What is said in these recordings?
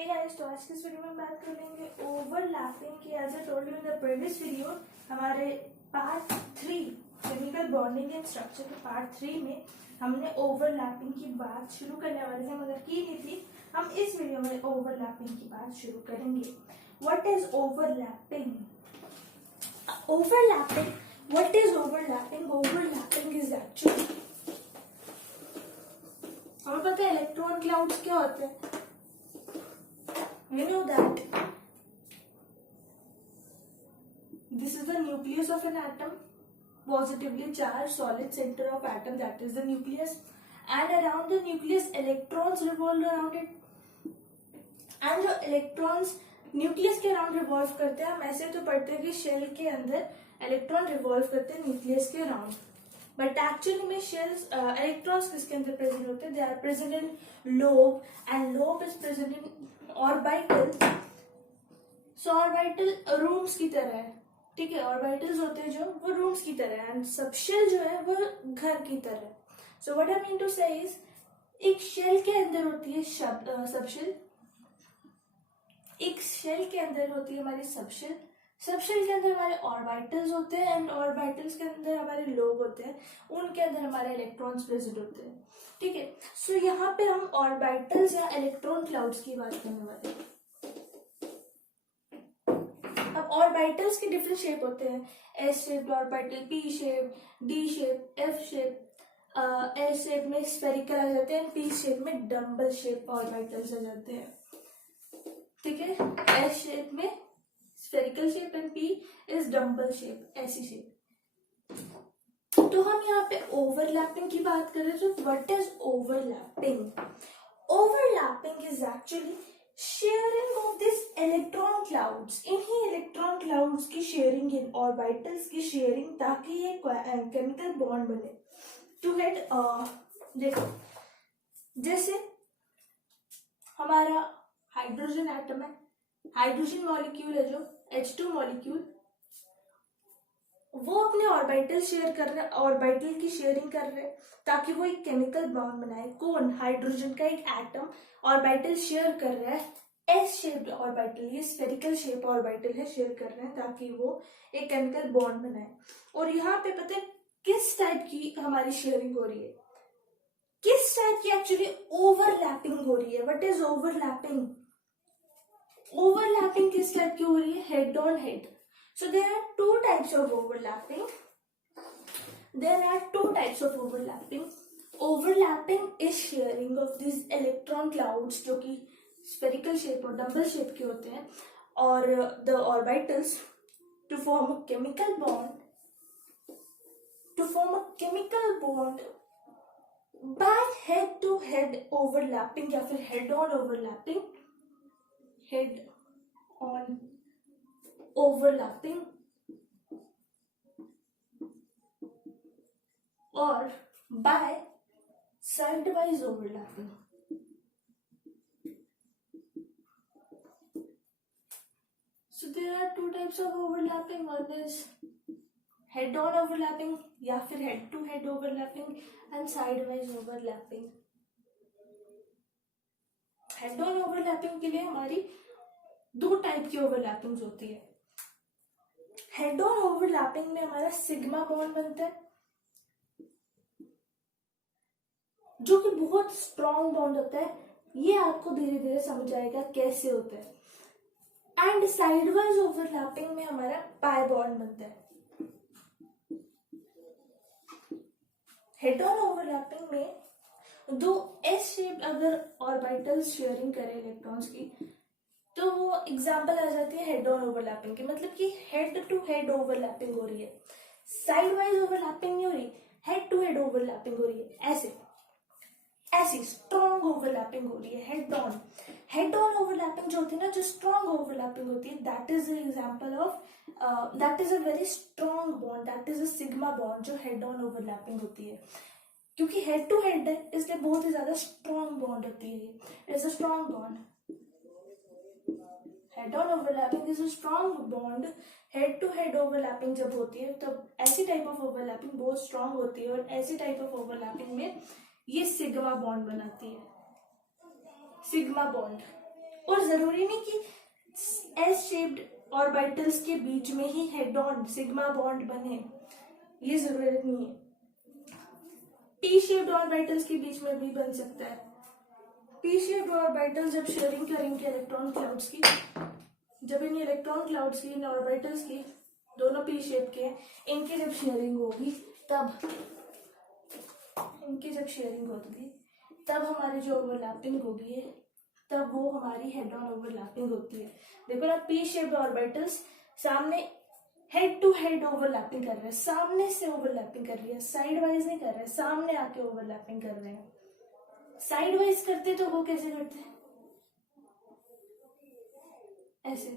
Hey guys, तो आज की इस वीडियो में बात कर लेंगे ओवरलैपिंग की। As I told you in the previous video, हमारे part 3 chemical bonding and structure के पार्ट 3 में हमने ओवरलैपिंग की बात शुरू करने वाले थे मगर की नहीं थी। हम इस वीडियो में ओवरलैपिंग की बात शुरू करेंगे। What is overlapping? Overlapping, what is overlapping? Overlapping is actually, हमें पता है इलेक्ट्रॉन क्लाउड्स क्या होते हैं। We know that this is the nucleus of an atom, positively charged solid center of atom, that is the nucleus, and around the nucleus electrons revolve around it, and जो electrons nucleus के around revolve करते हैं, हम ऐसे तो पढ़ते हैं कि शेल के अंदर इलेक्ट्रॉन रिवॉल्व करते हैं न्यूक्लियस के अराउंड, बट एक्चुअली में शेल्स इलेक्ट्रॉन्स किसके अंदर प्रेजेंट होते हैं? They are present in lobe, and lobe is present in orbital. So orbital rooms की तरह है, ठीक है। ऑर्बिटल्स होते हैं जो वो रूम्स की तरह है, एंड सबशेल जो है वो घर की तरह है। So what I mean to say is, एक शेल के अंदर होती है सबशेल, एक शेल के अंदर होती है हमारी सबशेल, सबशेल के अंदर हमारे ऑर्बिटल्स होते हैं, एंड ऑर्बिटल्स के अंदर हमारे लोब होते हैं, उनके अंदर हमारे इलेक्ट्रॉन्स प्रेजेंट होते हैं, ठीक है। सो यहाँ पे हम ऑर्बिटल्स या इलेक्ट्रॉन क्लाउड्स की बात करने वाले हैं। अब ऑर्बिटल्स के डिफरेंट शेप होते हैं, S shape orbital, P shape, D shape, F shape. S shape में स्फेरिकल आ जाते हैं, पी शेप में डम्बल शेप ऑर्बिटल्स आ जाते हैं, ठीक है। एस शेप में spherical shape and P is dumbbell shape, ऐसी शेप। तो हम यहाँ पे ओवरलैपिंग की बात करें तो what is overlapping? Overlapping is actually sharing of this electron clouds, इन्हीं इलेक्ट्रॉन क्लाउड्स की शेयरिंग, इन ऑर्बिटल्स की शेयरिंग, ताकि ये केमिकल बॉन्ड बने टू हेड। देखो, जैसे हमारा हाइड्रोजन एटम है, हाइड्रोजन मॉलिक्यूल है जो H2 मॉलिक्यूल, वो अपने ऑर्बिटल शेयर कर रहे हैं, ऑर्बिटल की शेयरिंग कर रहे हैं ताकि वो एक केमिकल बॉन्ड बनाए। कौन? हाइड्रोजन का एक एटम ऑर्बिटल शेयर कर रहा है, एस शेप्ड ऑर्बिटल, ये स्फेरिकल शेप ऑर्बिटल है, शेयर कर रहे हैं ताकि वो एक केमिकल बॉन्ड बनाए। और यहाँ पे पता है किस टाइप की हमारी शेयरिंग हो रही है, किस टाइप की एक्चुअली ओवरलैपिंग हो रही है। What is overlapping? ओवरलैपिंग किस टाइप की हो रही है? Head on head. So there are two types of overlapping. There are two types of overlapping. Overlapping is sharing of these electron clouds जो कि spherical shape और double shape के होते हैं, और the orbitals to form a chemical bond, to form a chemical bond by head to head overlapping या फिर head on overlapping, head on overlapping or by sidewise overlapping. So there are two types of overlapping. One is head on overlapping या फिर head to head overlapping and sidewise overlapping. Head on overlapping के लिए हमारी दो type की overlapping होती है। Head on overlapping में हमारा सिग्मा बॉन्ड बनता है जो कि बहुत स्ट्रॉन्ग बॉन्ड होता है, ये आपको धीरे धीरे समझ आएगा कैसे होता है। एंड साइडवाइज ओवरलैपिंग में हमारा पाई बॉन्ड बनता है। हेड ऑन ओवरलैपिंग में दो एस शेप अगर ऑर्बिटल्स शेयरिंग करें इलेक्ट्रॉन्स की, तो वो एग्जाम्पल आ जाती है हेड ऑन ओवरलैपिंग की, मतलब कि हेड टू हेड ओवरलैपिंग हो रही है, साइड वाइज ओवरलैपिंग नहीं हो रही, हेड टू हेड ओवरलैपिंग हो रही है। ऐसे ऐसी स्ट्रॉन्ग ओवरलैपिंग हो रही है head on. Head on overlapping जो होती है ना, जो स्ट्रॉन्ग ओवरलैपिंग होती है, that is example of, that is a very strong bond, that is a sigma bond जो हेड ऑन ओवरलैपिंग होती है। क्योंकि हेड टू हेड है इसलिए बहुत ही ज्यादा स्ट्रॉन्ग बॉन्ड होती है, it is a strong bond. Head on overlapping is a strong bond. Head to head overlapping जब होती है तब ऐसी टाइप ऑफ ओवरलैपिंग बहुत स्ट्रॉन्ग होती है, और ऐसी टाइप ऑफ ओवरलैपिंग में ये सिग्मा बॉन्ड बनाती है, सिग्मा बॉन्ड। और जरूरी नहीं कि एस शेप्ड ऑर्बिटल्स के बीच में ही हेड ऑन सिग्मा बॉन्ड बने, ये जरूरत नहीं है। पी शेप्ड ऑर्बिटल्स के बीच में भी बन सकता है। पी शेप्ड ऑर्बिटल्स जब शेयरिंग करेंगे इलेक्ट्रॉन क्लाउड्स की, जब इन इलेक्ट्रॉन क्लाउड्स की, इन ऑर्बिटल्स की, दोनों पी शेप के, इनकी जब शेयरिंग होगी तब तब हमारी जो ओवरलैपिंग होगी, तब वो हमारी हेड ऑन ओवरलैपिंग होती है। देखो ना, पी शेप्ड ऑर्बिटल्स सामने हेड टू हेड ओवरलैपिंग कर रहे हैं, सामने से ओवरलैपिंग कर रही है, साइड वाइज नहीं कर रहे, सामने आके ओवरलैपिंग कर रहे हैं। साइड वाइज करते तो वो कैसे करते हैं, ऐसे,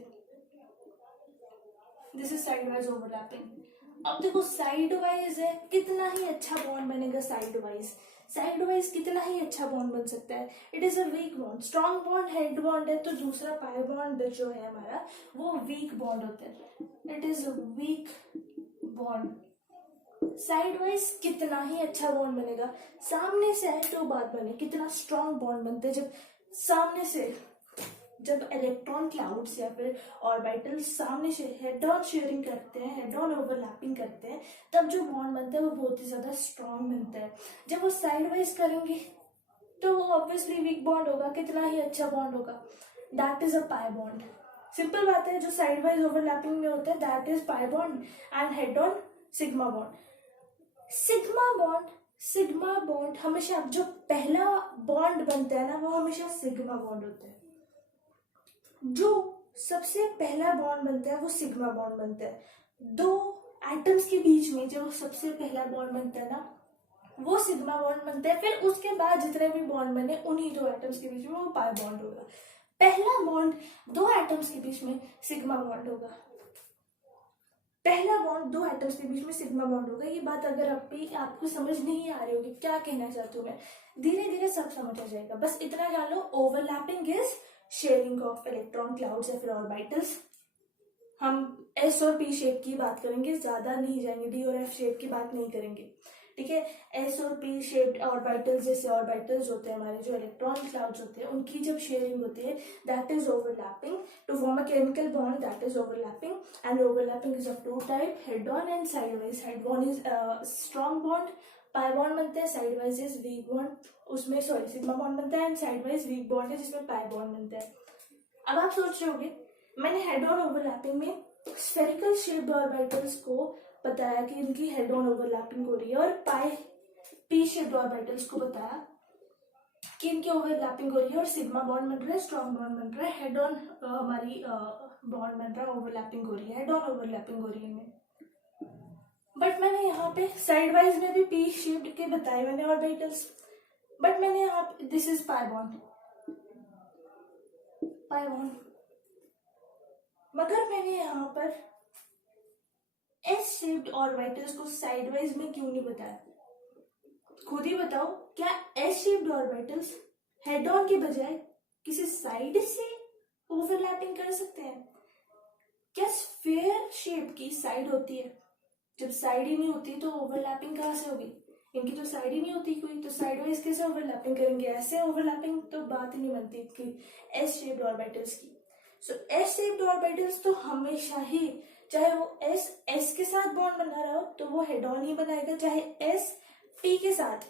this is side wise overlapping. अब देखो साइड वाइज है, कितना ही अच्छा बॉन्ड बनेगा साइड वाइज कितना ही अच्छा बॉन्ड बन सकता है। It is a weak bond. Strong bond head bond है, तो दूसरा पाई बॉन्ड जो है हमारा वो वीक बॉन्ड होता है। It is weak bond. Side wise कितना ही अच्छा बॉन्ड बनेगा, सामने से आए तो बात बने, कितना स्ट्रॉन्ग बॉन्ड बनते हैं जब सामने से, जब इलेक्ट्रॉन क्लाउड्स या फिर ऑर्बिटल्स सामने से हेड ऑन शेयरिंग करते हैं, हेड ऑन ओवरलैपिंग करते हैं, तब जो बॉन्ड बनता है वो बहुत ही ज्यादा स्ट्रॉन्ग बनता है। जब वो साइड वाइज करेंगे तो वो ऑब्वियसली वीक बॉन्ड होगा, कितना ही अच्छा बॉन्ड होगा, that is a pi bond. Simple बात है, जो साइड वाइज ओवरलैपिंग में होता है that is pi bond and head on sigma bond. Sigma bond हमेशा, जो पहला बॉन्ड बनता है ना वो हमेशा सिग्मा बॉन्ड होता है। जो सबसे पहला बॉन्ड बनता है वो सिग्मा बॉन्ड बनता है। दो एटम्स के बीच में जो सबसे पहला बॉन्ड बनता है ना वो सिग्मा बॉन्ड बनता है। फिर उसके बाद जितने भी बॉन्ड बने उन्हीं दो एटम्स के बीच में वो पाई बॉन्ड होगा। पहला बॉन्ड दो एटम्स के बीच में सिग्मा बॉन्ड होगा। पहला बॉन्ड दो एटम्स के बीच में सिग्मा बॉन्ड होगा। ये बात अगर आपको समझ नहीं आ रही होगी क्या कहना चाहती हूँ मैं, धीरे धीरे सब समझ आ जाएगा। बस इतना जान लो, overlapping is sharing of electron clouds या फिर ऑर्बिटल्स। हम एस और पी शेप की बात करेंगे, ज्यादा नहीं जाएंगे, डी और एफ शेप की बात नहीं करेंगे, ठीक है। एस और पी शेप्ड ऑर्बिटल्स, जैसे ऑर्बिटल्स होते हैं हमारे, जो इलेक्ट्रॉन क्लाउड्स होते हैं, उनकी जब शेयरिंग होती है that is overlapping to form a chemical bond, that is overlapping. And overlapping is of two type, head on and side wise. Head on is strong bond, pi bond बनता है, side wise is weak bond, उसमें sorry sigma bond बनता है, and side wise weak bond है जिसमें पाई bond बनता है। अब आप सोच रहे होंगे, मैंने हेड ऑन ओवरलैपिंग में स्फेरिकल शेप्ड ऑर्बिटल्स को बताया कि इनकी हेड ऑन ओवरलैपिंग हो रही है, और पी शेप्ड ऑर्बिटल्स को बताया कि इनकी ओवरलैपिंग हो रही है और सिग्मा बॉन्ड बन रहा है, स्ट्रॉन्ग बॉन्ड बन रहा है, हेड ऑन हमारी बॉन्ड बन रहा है, ओवरलैपिंग हो रही है, हेड ऑन ओवरलैपिंग हो रही है इनमें। बट मैंने यहाँ पे साइड वाइज में भी पी शेप्ड के बताए मैंने ऑर्बिटल्स, बट मैंने यहाँ पे दिस इज पाई बॉन्ड, मगर मैंने यहाँ पर एस शेप्ड ऑर्बिटल्स को साइड वाइज में क्यों नहीं बताया? खुद ही बताओ, क्या S shaped orbitals head on के बजाय किसी साइड से ओवरलैपिंग कर सकते हैं? क्या स्फीयर शेप की साइड होती है? जब साइड ही नहीं होती तो ओवरलैपिंग कहाँ से होगी? इनकी तो साइड ही नहीं होती कोई, तो साइड वाइज कैसे ओवरलैपिंग करेंगे? ऐसे ओवरलैपिंग तो बात ही नहीं बनती कि एस शेप्ड ऑर्बिटल्स की। सो एस शेप्ड ऑर्बिटल्स तो हमेशा ही, चाहे वो एस के साथ बॉन्ड बना रहा हो तो वो हेड ऑन ही बनाएगा, चाहे एस पी के साथ,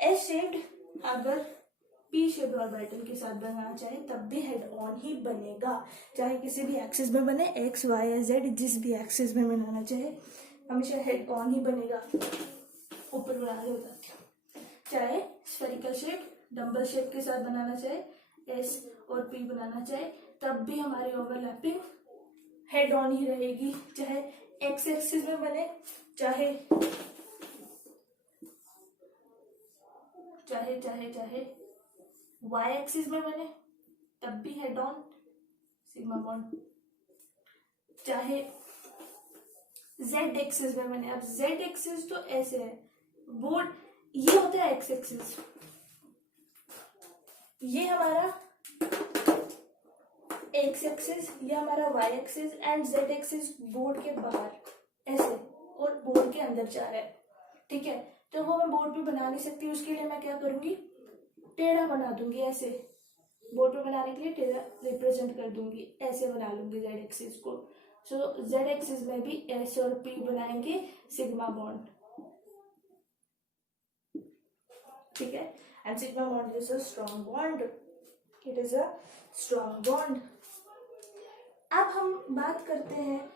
एस शेप्ड अगर पी शेप्ड ऑर्बिटल के साथ बनना चाहे तब भी हेड ऑन ही बनेगा, चाहे किसी भी एक्सिस में बने, एक्स वाई या जेड, जिस भी एक्सिस में बनाना चाहे हमेशा हेड ऑन ही बनेगा। ऊपर बना रहे होता है, चाहे स्फेरिकल शेप डम्बल शेप के साथ बनाना चाहे, एस और पी बनाना चाहे, तब भी हमारी ओवरलैपिंग हेड ऑन ही रहेगी, चाहे एक्स एक्सिस में बने, चाहे चाहे चाहे चाहे वाई एक्सिस में बने, तब भी हेड ऑन सिग्मा बॉन्ड, चाहे जेड एक्सिस में बने। अब जेड एक्सिस तो ऐसे है, बोर्ड ये होता है एक्स एक्सिस, ये हमारा एक्स एक्सिस, ये हमारा Y axis, and Z axis board के बाहर ऐसे और बोर्ड के अंदर जा रहा है, ठीक है। तो वो मैं बोर्ड पे बना नहीं सकती, उसके लिए मैं क्या करूंगी, टेढ़ा बना दूंगी ऐसे, बोर्ड में बनाने के लिए रिप्रेजेंट कर दूंगी, ऐसे बना लूंगी जेड एक्सिस को। सो जेड एक्सिस में भी एस और पी बनाएंगे सिग्मा बॉन्ड, ठीक है। And sigma bond is a strong bond, it is a strong bond. अब हम बात करते हैं,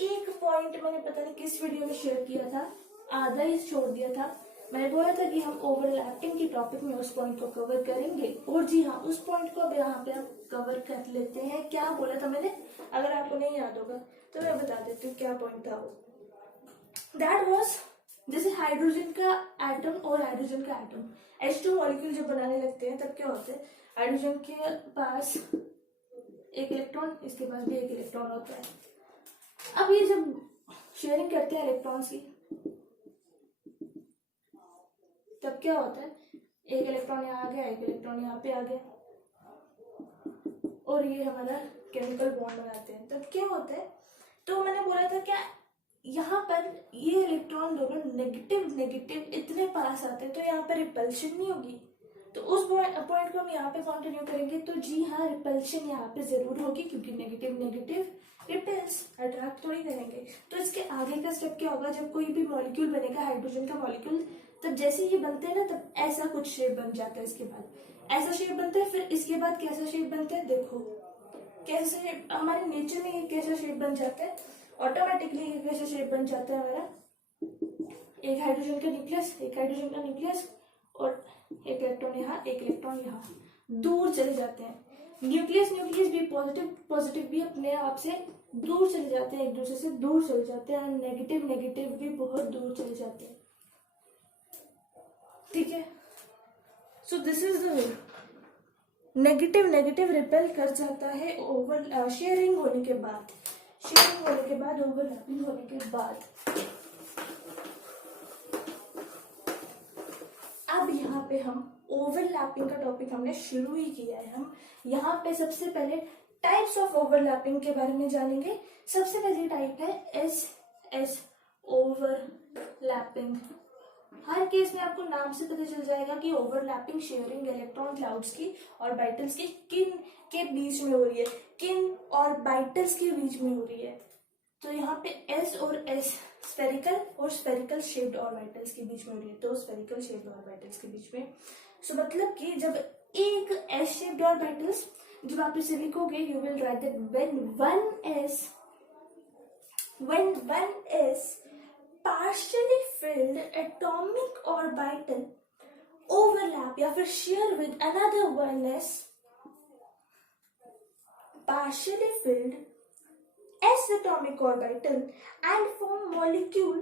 एक पॉइंट मैंने पता नहीं किस वीडियो में शेयर किया था, आधा ही छोड़ दिया था। मैंने बोला था कि हम ओवरलैपिंग के टॉपिक में उस पॉइंट को कवर करेंगे, और जी हाँ, उस पॉइंट को अब यहाँ पे हम कवर कर लेते हैं। क्या बोला था मैंने, अगर आपको नहीं याद होगा तो मैं बता देती हूँ क्या पॉइंट था वो। दैट वाज, जैसे हाइड्रोजन का एटम और हाइड्रोजन का एटम H2 मॉलिक्यूल जब बनाने लगते हैं तब क्या होता है, हाइड्रोजन के पास एक इलेक्ट्रॉन, इसके पास भी एक इलेक्ट्रॉन होता है। अब ये जब शेयरिंग करते हैं इलेक्ट्रॉन्स की, तब क्या होता है, एक इलेक्ट्रॉन यहाँ आ गया, एक इलेक्ट्रॉन यहाँ पे आ गया, और ये हमारा केमिकल बॉन्ड बनाते हैं। तब क्या होता है, तो मैंने बोला था क्या, यहाँ पर ये इलेक्ट्रॉन दोनों नेगेटिव नेगेटिव इतने पास आते हैं तो यहाँ पर रिपल्शन नहीं होगी। तो उस पॉइंट को हम यहाँ पे कंटिन्यू करेंगे। तो जी हाँ, रिपल्शन यहाँ पे जरूर होगी, क्योंकि नेगेटिव नेगेटिव रिपेल्स, अट्रैक्ट थोड़ी करेंगे। तो इसके आगे का स्टेप क्या होगा, जब कोई भी मॉलिक्यूल बनेगा, हाइड्रोजन का मॉलिक्यूल, तब जैसे ये बनते हैं ना, तब ऐसा कुछ शेप बन जाता है। इसके बाद ऐसा शेप बनता है, फिर इसके बाद कैसा शेप बनता है, देखो कैसे हमारे नेचर में ये कैसा शेप बन जाता है, ऑटोमेटिकली ये कैसा शेप बन जाता है हमारा, एक हाइड्रोजन का न्यूक्लियस, एक हाइड्रोजन का न्यूक्लियस, और एक इलेक्ट्रॉन यहाँ, एक इलेक्ट्रॉन यहाँ, दूर चले जाते हैं। न्यूक्लियस न्यूक्लियस भी पॉजिटिव पॉजिटिव भी अपने आप से दूर चले जाते हैं, एक दूसरे से दूर चले जाते हैं, नेगेटिव नेगेटिव भी बहुत दूर चले जाते हैं, ठीक है। So this is the way, negative negative repel कर जाता है ओवर शेयरिंग होने के बाद, शेयरिंग होने के बाद, ओवरलैपिंग होने के बाद। अब यहाँ पे हम ओवरलैपिंग का टॉपिक हमने शुरू ही किया है। हम यहाँ पे सबसे पहले टाइप्स ऑफ ओवरलैपिंग के बारे में जानेंगे। सबसे पहली टाइप है एस ओवरलैपिंग। हर केस में आपको नाम से पता चल जाएगा कि ओवरलैपिंग शेयरिंग इलेक्ट्रॉन क्लाउड्स की और बाइटल्स की किन के बीच में हो रही है, किन और बाइटल्स के बीच में हो रही है। तो यहाँ पे एस और एस स्फेरिकल और स्फेरिकल शेप्ड ऑर्बिटल्स के बीच में हो रही है, तो स्फेरिकल शेप्ड ऑर्बिटल्स के बीच में। सो मतलब कि जब एक एस शेप्ड ऑर्बिटल्स, जब आप इसे लिखोगे, you will write that when one S partially filled atomic orbital overlap या फिर share with another one s partially filled s atomic orbital and form molecule,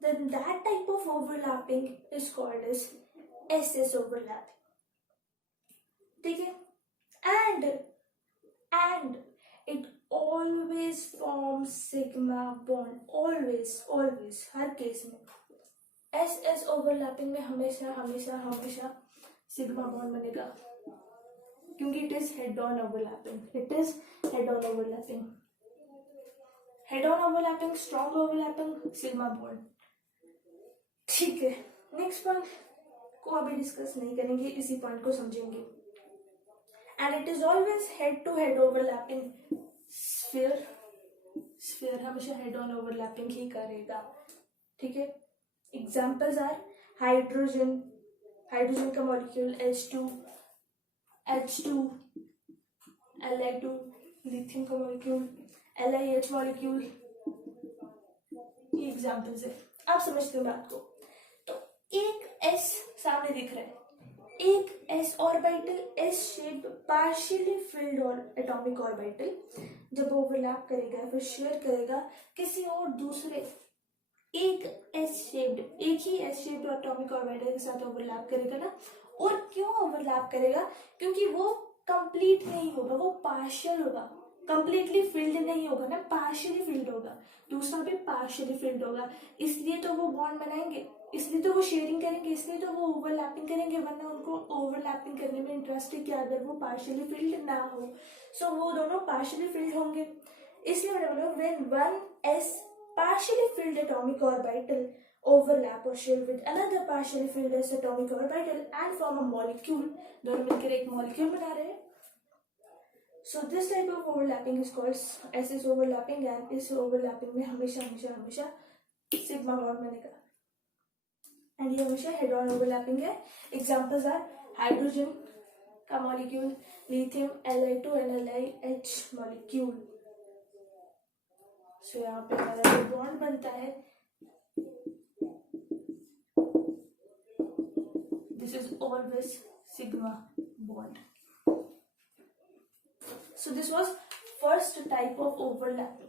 then that type of overlapping is called as SS overlapping, ठीक है। and it always forms sigma bond, always her case में SS overlapping में हमेशा हमेशा हमेशा sigma bond बनेगा, क्योंकि it is head on overlapping, strong overlapping, sigma bond, ठीक है। नेक्स्ट पॉइंट को अभी डिस्कस नहीं करेंगे, इसी पॉइंट को समझेंगे। And it is always head to head overlapping. Sphere हमेशा हेड ऑन ओवरलैपिंग ही करेगा, ठीक है। एग्जाम्पल्स आर हाइड्रोजन का मॉलिक्यूल H2 Li2, लिथियम का मॉलिक्यूल LiH मॉलिक्यूल, ये एग्जाम्पल्स है। आप समझते हो बात को। तो एक S सामने दिख रहा है, एक S orbital, S shaped partially field atomic orbital जब ओवरलैप करेगा फिर शेयर करेगा किसी और दूसरे एक ही S शेप्ड एटॉमिक ऑर्बिटल के साथ ओवरलैप करेगा ना। और क्यों ओवरलैप करेगा, क्योंकि वो कंप्लीट नहीं होगा, वो पार्शियल होगा, कंप्लीटली फिल्ड नहीं होगा ना, पार्शियली फिल्ड होगा, दूसरा भी पार्शियली फिल्ड होगा, इसलिए तो वो बॉन्ड बनाएंगे, इसलिए तो वो शेयरिंग करेंगे, इसलिए तो वो ओवरलैपिंग करेंगे, वरना उनको ओवरलैपिंग करने में इंटरेस्ट है क्या, अगर वो पार्शियली फिल्ड ना हो। सो वो दोनों पार्शियली फिल्ड होंगे, इसलिए मैंने बोला when one S partially filled atomic orbital overlap or share with another partially filled s atomic orbital and form a molecule. दोनों मिलकर एक molecule बना रहे हैं. So this type of overlapping is called S overlapping, and इस overlapping में हमेशा हमेशा हमेशा sigma bond बनेगा. And ये हमेशा head on overlapping है. Examples are hydrogen का molecule, lithium Li2 and LiH molecule. So यहाँ पे हमारा जो bond बनता है, this is always sigma bond. So this was first type of overlapping.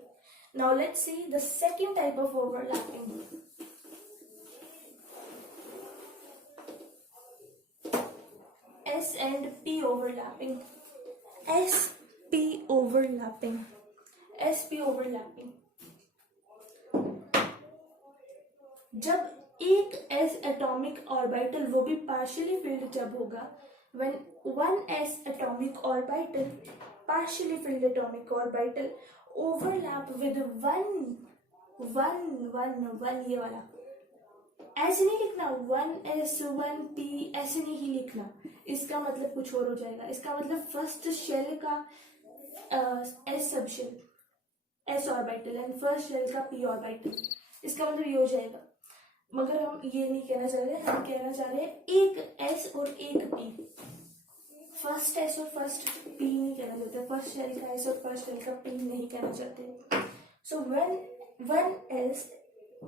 Now let's see the second type of overlapping. S and P overlapping. SP overlapping. SP overlapping. जब एक s atomic orbital, वो भी partially filled जब होगा, when one s atomic orbital, partially filled atomic orbital overlap with one ये वाला, ऐसे नहीं लिखना 1s 1p, ऐसे नहीं लिखना. इसका मतलब कुछ और हो जाएगा. इसका मतलब फर्स्ट शेल का s sub shell s orbital and first shell का p ऑर्बिटल, इसका मतलब ये हो जाएगा. मगर हम ये नहीं कहना चाह रहे, हम कहना चाह रहे हैं एक s और एक p. फर्स्ट s और फर्स्ट p नहीं कहना चाहते, फर्स्ट शेल का s और फर्स्ट शेल का p नहीं कहना चाहते. So when one s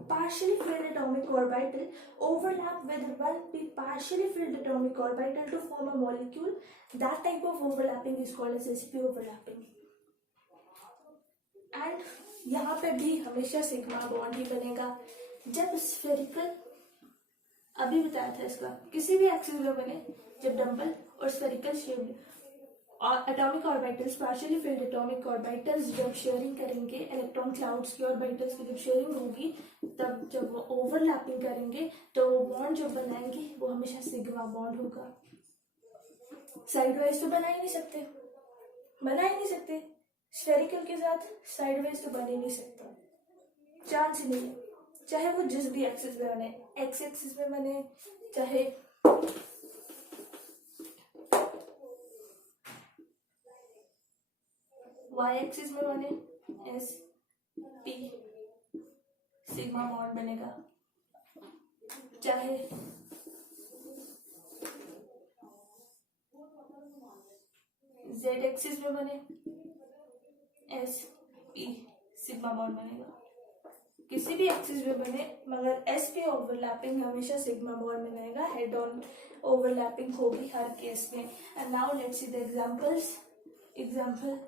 partially filled atomic orbital overlap with one p partially filled atomic orbital to form a molecule, that type of overlapping is called as sp overlapping. And यहाँ पे भी हमेशा sigma bond ही बनेगा. जब spherical, अभी बताया था इसका, किसी भी एक्सिस में बने, जब डम्बल और spherical shaped atomic orbitals, partially field atomic orbitals जब शेयरिंग करेंगे, इलेक्ट्रॉन क्लाउड्स की ऑर्बिटल्स की जब शेयरिंग होगी, तब जब वो ओवरलैपिंग करेंगे तो वो बॉन्ड जो बनाएंगे वो हमेशा सिग्मा बॉन्ड होगा. साइडवाइज तो बना ही नहीं सकते. स्फेरिकल के साथ साइडवाइज तो बन ही नहीं सकता, चांस ही नहीं है. चाहे वो जिस भी एक्सिस में बने, एक्स एक्सिस में बने, चाहे वाई एक्सिस में बने, एस पी सिग्मा बॉन्ड बनेगा. चाहे जेड एक्सिस में बने, एस पी सिग्मा बॉन्ड बनेगा. किसी भी एक्सिस में बने, मगर एस पी ओवरलैपिंग हमेशा सिग्मा बॉन्ड बनाएगा. हेड ऑन ओवरलैपिंग होगी हर केस में. And now let's see the examples. Example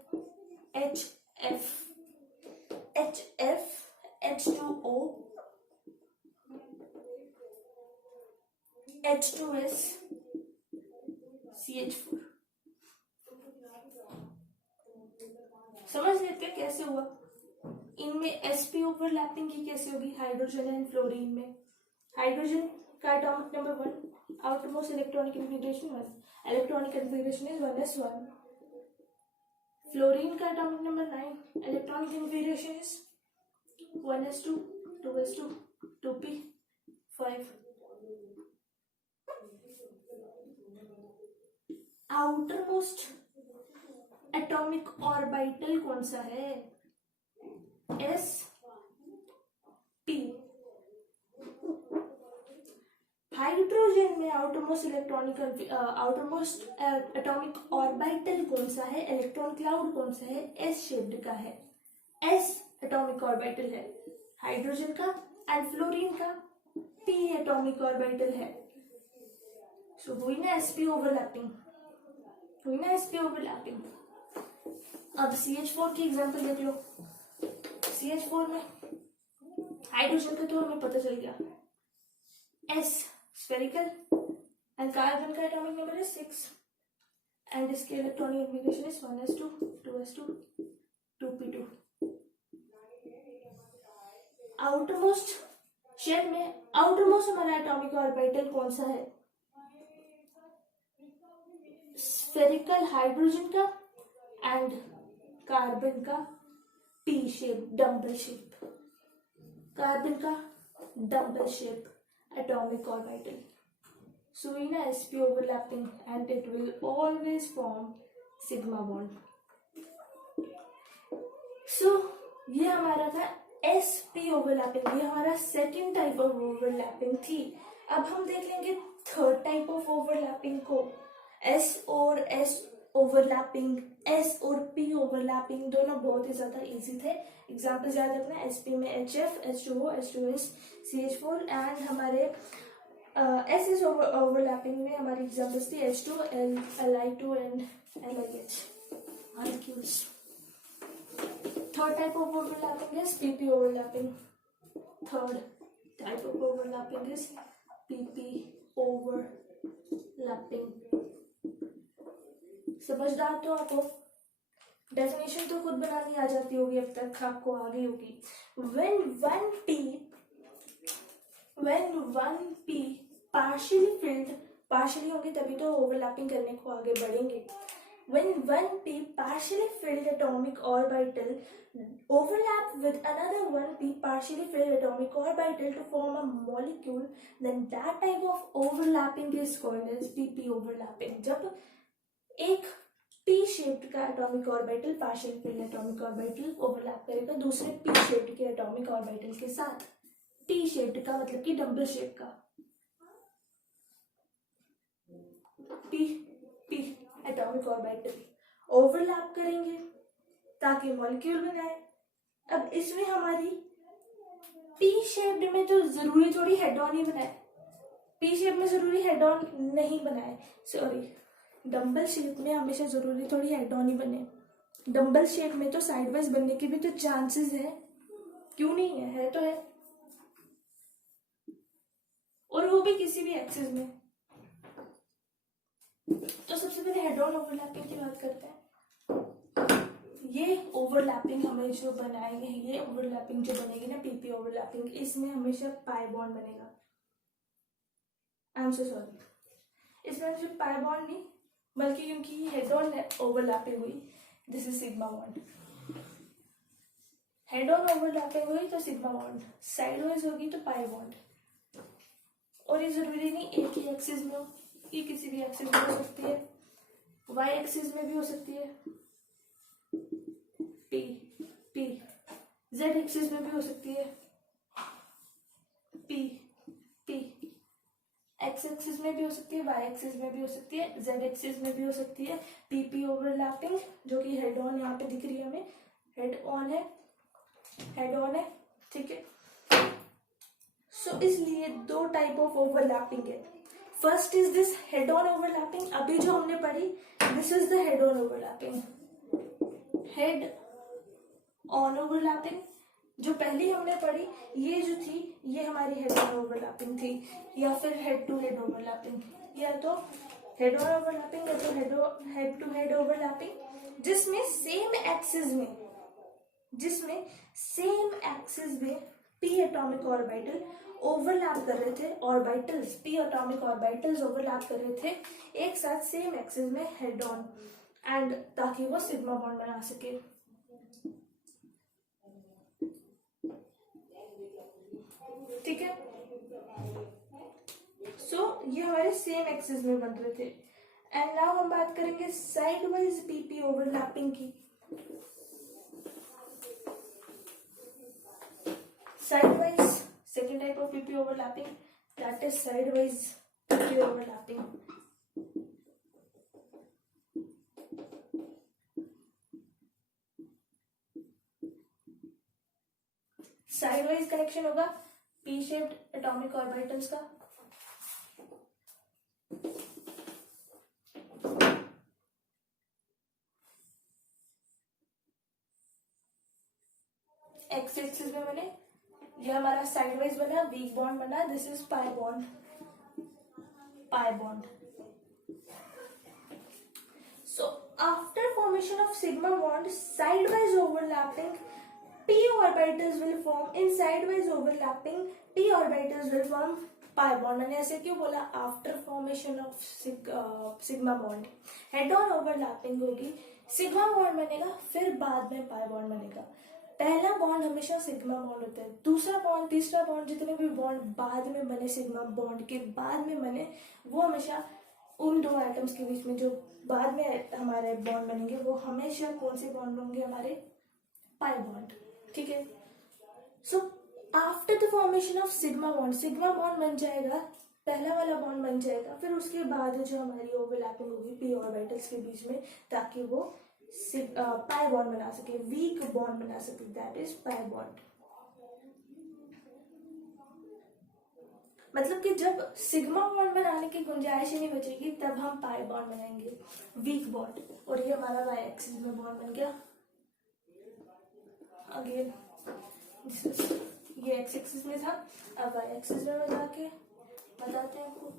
HF, H2O, H2S, CH4. समझ लेते हैं कैसे हुआ. इनमें sp ओवरलैपिंग की कैसे होगी, हाइड्रोजन एंड फ्लोरीन में. हाइड्रोजन का atomic number 1, outermost electronic configuration 1, electronic configuration is 1s1. Fluorine का atomic number 9, electronic configuration is 1s2, 2s2, 2p, 5. Outermost atomic orbital कौन सा है, एस पी. हाइड्रोजन में आउटरमोस्ट एटॉमिक ऑर्बिटल कौन सा है, इलेक्ट्रॉन क्लाउड कौन सा है, एस शेप्ड का है, एस एटॉमिक ऑर्बिटल है हाइड्रोजन का, एंड फ्लोरीन का पी एटॉमिक ऑर्बिटल है. सो हुई ना sp ओवरलैपिंग. अब CH4 की एग्जांपल देख लो. CH4 में हाइड्रोजन का तो हमें पता चल गया, S स्फेरिकल एंड कार्बन का एटॉमिक नंबर है 6 एंड इसके electronic configuration is 1s2, 2s2, 2p2. Outermost shell में आउटरमोस्ट हमारा एटॉमिक ऑर्बिटल कौन सा है, स्फेरिकल हाइड्रोजन का एंड कार्बन का P shape, dumbbell shape. Carbon का double shape atomic orbital. So in a sp overlapping, and it will always form sigma bond. So ये हमारा था sp overlapping, ये हमारा सेकेंड टाइप ऑफ ओवरलैपिंग थी. अब हम देख लेंगे थर्ड टाइप ऑफ ओवरलैपिंग को. s और s ओवरलैपिंग, s और p ओवरलैपिंग दोनों बहुत ही ज्यादा इजी थे. एग्जाम्पल याद रखना, sp में HF, H2O, H2S, CH4 and हमारे SS ओवरलैपिंग में हमारी एग्जाम्पल्स थी H2, Li2 and LiH molecules. Third type of overlapping is PP overlapping. Third type of overlapping is PP overlapping. समझदार तो आपको डेफिनेशन तो खुद बनानी आ जाती होगी, अब तक आपको आ गई होगी. when one P partially filled, partially होंगे तभी तो ओवरलैपिंग करने को आगे बढ़ेंगे. When one P partially filled atomic orbital overlap with another one P partially filled atomic orbital to form a molecule, then that type of overlapping is called as PP overlapping. जब एक P shaped का atomic orbital partially filled atomic orbital overlap करेगा दूसरे P shaped के atomic orbital के साथ. P shaped का मतलब कि डम्बल शेप का. P एटॉमिक ऑर्बिटल ओवरलैप करेंगे ताकि मॉलिक्यूल बनाए. अब इसमें हमारी पी शेप्ड में तो जरूरी थोड़ी हेड ऑन ही बनाए, पी शेप में जरूरी हेड ऑन नहीं बनाए, सॉरी, डम्बल शेप में हमेशा जरूरी थोड़ी हेड ऑन ही बने. डम्बल शेप में तो साइडवाइज बनने के भी तो चांसेस है, क्यों नहीं है तो है, और वो भी किसी भी एक्सिस में. तो सबसे पहले हेड ऑन ओवरलैपिंग की बात करते हैं. ये ओवरलैपिंग हमें जो बनाएंगे, ये ओवरलैपिंग जो बनेगी ना पीपी ओवरलैपिंग, इसमें हमेशा पाई बॉन्ड बनेगा. आई एम सो सॉरी, इसमें मुझे पाई बॉन्ड नहीं, बल्कि क्योंकि हेड ऑन ओवरलैपिंग हुई, this is sigma bond. Head on overlapping हुई तो सिग्मा बॉन्ड, साइडवाइज होगी तो पाई बॉन्ड. और ये जरूरी नहीं एक ही एक्सिस में हो, ये किसी भी एक्सिस में हो सकती है, वाई एक्सिस में भी हो सकती है, पी पी जेड एक्सिस में भी हो सकती है, पी पी एक्स एक्सिस में भी हो सकती है, वाई एक्सिस में भी हो सकती है, जेड एक्सिस में भी हो सकती है. पीपी ओवरलैपिंग जो कि हेड ऑन यहाँ पे दिख रही है हमें, हेड ऑन है, हेड ऑन है, ठीक है. सो इसलिए दो टाइप ऑफ ओवरलैपिंग है. First is this head on overlapping, अभी जो हमने पढ़ी this is the head on overlapping. Head on overlapping जो पहले हमने पढ़ी, ये जो थी ये हमारी हेड ऑन ओवरलैपिंग थी, या फिर हेड टू हेड ओवरलैपिंग, या तो हेड ऑन ओवरलैपिंग या तो हेड टू हेड ओवरलैपिंग, जिसमें सेम एक्सिस में पी एटॉमिक ऑर्बिटल ओवरलैप कर रहे थे, orbitals P atomic orbitals overlap कर रहे थे एक साथ सेम एक्सिस में हेड ऑन, एंड ताकि वो सिग्मा बॉन्ड बना सके. ठीक है. सो ये हमारे सेम एक्सिस में बन रहे थे. एंड नाउ हम बात करेंगे साइडवाइज पीपी ओवरलैपिंग की. Sidewise, second type of PP overlapping, that is sidewise PP overlapping. Sidewise connection होगा P shaped atomic orbitals का. X एक्सिस में बने, ये हमारा साइडवाइज बना, वीक बॉन्ड बना, this is pi bond. So after formation of sigma bond, sidewise overlapping p orbitals will form. In sidewise overlapping p orbitals will form pi bond. मैंने ऐसे क्यों बोला? After formation of sigma bond head on overlapping होगी, sigma bond बनेगा, फिर बाद में pi bond बनेगा. पहला बॉन्ड हमेशा सिग्मा बॉन्ड होता है, दूसरा बॉन्ड, तीसरा बॉन्ड, जितने भी बॉन्ड बाद में बने सिग्मा बॉन्ड के बाद में बने, वो हमेशा उन दो एटम्स के बीच में जो बाद में हमारे बॉन्ड बनेंगे वो हमेशा कौन से बॉन्ड होंगे, हमारे पाई बॉन्ड। ठीक है। So after the formation of sigma bond बन जाएगा, पहला वाला बॉन्ड बन जाएगा, फिर उसके बाद जो हमारी ओवरलैपिंग होगी पी ऑर्बिटल्स के बीच में, ताकि वो पाई बॉन्ड बना सके, वीक बॉन्ड बना सके, दैट इज पाई बॉन्ड। मतलब कि जब सिग्मा बॉन्ड बनाने की गुंजाइश ही नहीं बचेगी तब हम पाई बॉन्ड बनाएंगे, वीक बॉन्ड। और ये हमारा वाई एक्सिस में बॉन्ड बन गया। अगेन ये एक्स एक्सिस में था, अब वाई एक्सिस में बना के बताते हैं आपको।